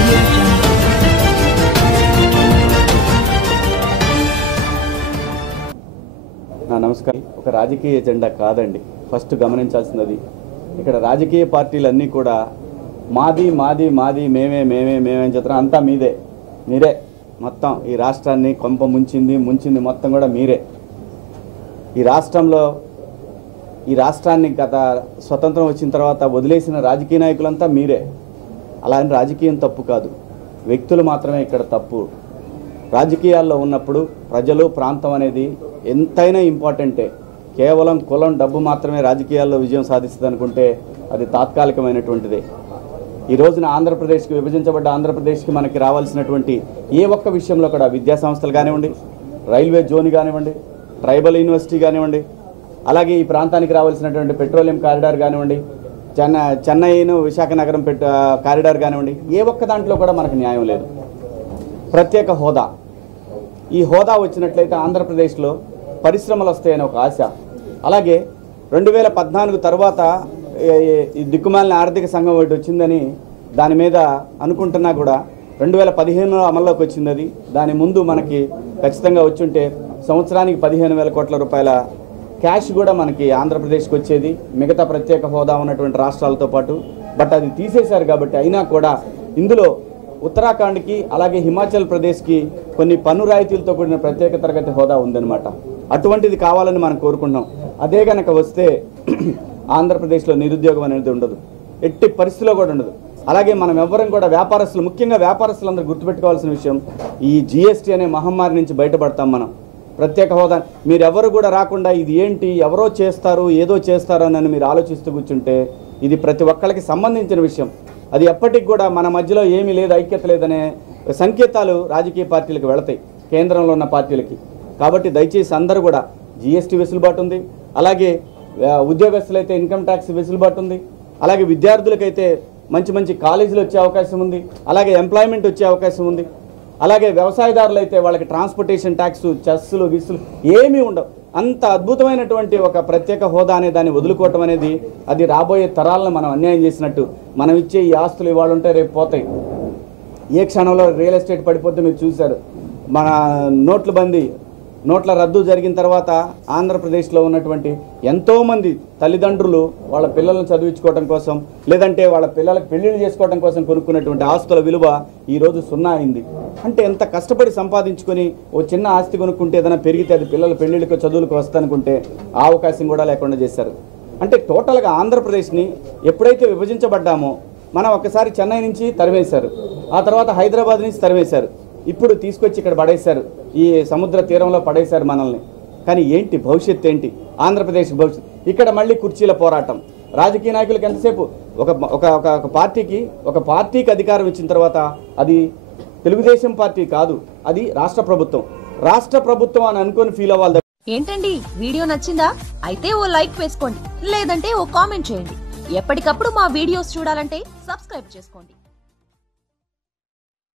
audio jungle. నమస్కారం. ఒక రాజకీయ ఎజెండా కాదండి. ఫస్ట్ గమనించాల్సినది ఇక్కడ రాజకీయ పార్టీలన్నీ కూడా మాది మాది మాది మేమే మేమే మేమే అని చెప్తారు. అంతా మీరే మొత్తం ఈ రాష్ట్రాన్ని కొంప ముంచింది మొత్తం కూడా మీరే. ఈ రాష్ట్రాన్ని గత స్వతంత్రం వచ్చిన తర్వాత వదిలేసిన రాజకీయ నాయకులంతా మీరే. అలా అని రాజకీయం తప్పు కాదు, వ్యక్తులు మాత్రమే ఇక్కడ తప్పు. రాజకీయాల్లో ఉన్నప్పుడు ప్రజలు ప్రాంతం అనేది ఎంతైనా ఇంపార్టెంటే. కేవలం కులం డబ్బు మాత్రమే రాజకీయాల్లో విజయం సాధిస్తుంది అనుకుంటే అది తాత్కాలికమైనటువంటిదే. ఈ రోజున ఆంధ్రప్రదేశ్కి విభజించబడ్డ ఆంధ్రప్రదేశ్కి మనకి రావాల్సినటువంటి ఏ ఒక్క విషయంలో కూడా విద్యా సంస్థలు కానివ్వండి, రైల్వే జోన్ కానివ్వండి, ట్రైబల్ యూనివర్సిటీ కానివ్వండి, అలాగే ఈ ప్రాంతానికి రావాల్సినటువంటి పెట్రోలియం కారిడార్ కానివ్వండి, చెన్నైను విశాఖ నగరం కారిడార్ కానివ్వండి, ఏ ఒక్క దాంట్లో కూడా మనకు న్యాయం లేదు. ప్రత్యేక హోదా, ఈ హోదా వచ్చినట్లయితే ఆంధ్రప్రదేశ్లో పరిశ్రమలు వస్తాయని ఒక ఆశ. అలాగే 2014 తర్వాత ఈ దిక్కుమాలిన ఆర్థిక సంఘం ఒకటి వచ్చిందని దాని మీద అనుకుంటున్నా కూడా 2015 అమల్లోకి వచ్చింది. అది దాని ముందు మనకి ఖచ్చితంగా వచ్చుంటే సంవత్సరానికి 15,000 కోట్ల రూపాయల క్యాష్ కూడా మనకి ఆంధ్రప్రదేశ్కి వచ్చేది, మిగతా ప్రత్యేక హోదా ఉన్నటువంటి రాష్ట్రాలతో పాటు. బట్ అది తీసేశారు కాబట్టి అయినా కూడా ఇందులో ఉత్తరాఖండ్కి అలాగే హిమాచల్ ప్రదేశ్కి కొన్ని పన్ను రాయితీలతో కూడిన ప్రత్యేక తరగతి హోదా ఉందన్నమాట. అటువంటిది కావాలని మనం కోరుకుంటున్నాం. అదే కనుక వస్తే ఆంధ్రప్రదేశ్లో నిరుద్యోగం అనేది ఉండదు, ఎట్టి పరిస్థితిలో కూడా ఉండదు. అలాగే మనం ఎవ్వరం కూడా వ్యాపారస్తులు, ముఖ్యంగా వ్యాపారస్తులందరూ గుర్తుపెట్టుకోవాల్సిన విషయం, ఈ జిఎస్టీ అనే మహమ్మారి నుంచి బయటపడతాం మనం. ప్రత్యేక హోదా మీరెవరు కూడా రాకుండా ఇది ఏంటి, ఎవరో చేస్తారు ఏదో చేస్తారు అని మీరు ఆలోచిస్తూ కూర్చుంటే ఇది ప్రతి ఒక్కరికి సంబంధించిన విషయం. అది ఎప్పటికి కూడా మన మధ్యలో ఏమీ లేదు, ఐక్యత లేదనే సంకేతాలు రాజకీయ పార్టీలకు వెళతాయి, కేంద్రంలో ఉన్న పార్టీలకి. కాబట్టి దయచేసి అందరూ కూడా జిఎస్టీ వెసులుబాటు ఉంది, అలాగే ఉద్యోగస్తులైతే ఇన్కమ్ ట్యాక్స్ వెసులుబాటు ఉంది, అలాగే విద్యార్థులకైతే మంచి మంచి కాలేజీలు వచ్చే అవకాశం ఉంది, అలాగే ఎంప్లాయ్మెంట్ వచ్చే అవకాశం ఉంది, అలాగే వ్యవసాయదారులు అయితే వాళ్ళకి ట్రాన్స్పోర్టేషన్ ట్యాక్స్, చెస్సులు గిస్సులు ఏమీ ఉండవు. అంత అద్భుతమైనటువంటి ఒక ప్రత్యేక హోదా అనే దాన్ని వదులుకోవటం అనేది అది రాబోయే తరాలను మనం అన్యాయం చేసినట్టు. మనం ఇచ్చే ఈ ఆస్తులు ఇవాళ ఉంటే రేపు పోతాయి. ఏ క్షణంలో రియల్ ఎస్టేట్ పడిపోతే మీరు చూశారు. మన నోట్ల రద్దు జరిగిన తర్వాత ఆంధ్రప్రదేశ్లో ఉన్నటువంటి ఎంతోమంది తల్లిదండ్రులు వాళ్ళ పిల్లలను చదివించుకోవడం కోసం, లేదంటే వాళ్ళ పిల్లలకు పెళ్లిళ్ళు చేసుకోవడం కోసం కొనుక్కున్నటువంటి ఆస్తుల విలువ ఈరోజు 0 అయింది. అంటే ఎంత కష్టపడి సంపాదించుకొని ఓ చిన్న ఆస్తి కొనుక్కుంటే ఏదైనా పెరిగితే అది పిల్లల పెళ్లిళ్ళకు చదువులకు వస్తానుకుంటే ఆ అవకాశం కూడా లేకుండా చేశారు. అంటే టోటల్గా ఆంధ్రప్రదేశ్ని ఎప్పుడైతే విభజించబడ్డామో మనం ఒకసారి చెన్నై నుంచి తరివేశారు, ఆ తర్వాత హైదరాబాద్ నుంచి తరివేశారు, ఇప్పుడు తీసుకొచ్చి ఇక్కడ పడేశారు, ఈ సముద్ర తీరంలో పడేశారు మనల్ని. కానీ ఏంటి భవిష్యత్తు ఏంటి ఆంధ్రప్రదేశ్ భవిష్యత్తు? ఇక్కడ మళ్ళీ కుర్చీల పోరాటం. రాజకీయ నాయకులకు ఎంతసేపు ఒక పార్టీకి అధికారం ఇచ్చిన తర్వాత అది తెలుగుదేశం పార్టీ కాదు, అది రాష్ట్ర ప్రభుత్వం అని అనుకొని ఫీల్ అవ్వాలి. ఏంటండి వీడియో నచ్చిందా? అయితే ఓ లైక్ వేసుకోండి, లేదంటే ఓ కామెంట్ చేయండి. ఎప్పటికప్పుడు మా వీడియోస్ చూడాలంటే సబ్స్క్రైబ్ చేసుకోండి.